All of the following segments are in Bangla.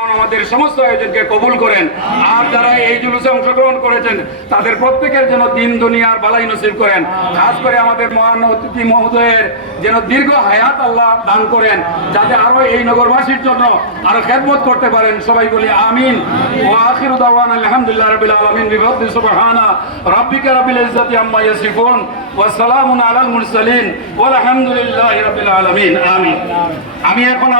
আমাদের সমস্ত আয়োজনকে কবুল করেন। আর যারা এই জুলুসে অংশগ্রহণ করেছেন, তাদের প্রত্যেকের যেন দিন দুনিয়ার বালাই নসিব করেন। খাস করে আমাদের মহান অতিথি মহোদয়ের যেন দীর্ঘ হায়াত আল্লাহ দান করেন, যাতে আরও এই নগরবাসীর জন্য আরও খেদমত করতে পারেন। সবাই বলি আমিন। ও আখির দাওয়ান আলহামদুলিল্লাহ রাবিল আলামিন। বিফদ্লি সুবহানা রাব্বিকা রাব্বিল আম্মা ইয়াসিফুন। ওয়া সালামুন আলাল মুরসালিন। ওয়া আলহামদুলিল্লাহি রাব্বিল আলামিন। আমিন। আমি এখন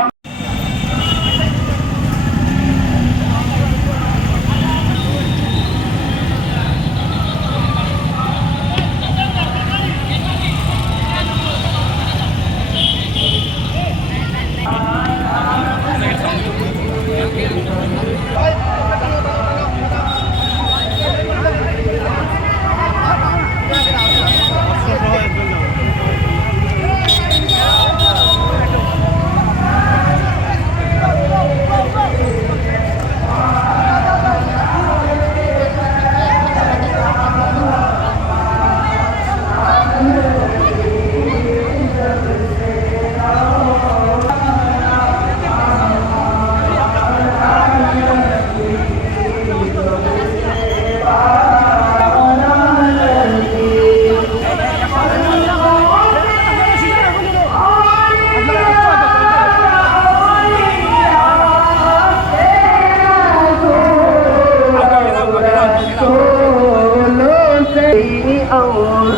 और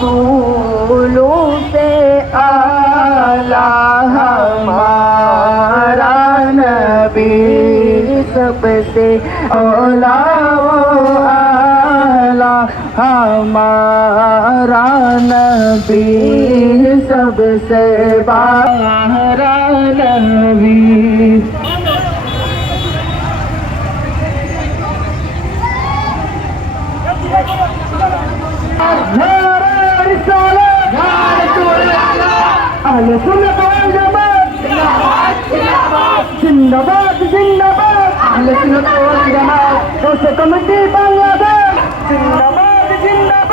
फूलों से आला हमारा नबी सबसे ओला वो आला हमारा नबी सबसे बाहर নতুন করার জবাব জিন্দাবাদ জিন্দাবাদ আলোচনা করার জবাব কমিটি বাংলাদেশ। জিন্দাবাদ জিন্দাবাদ।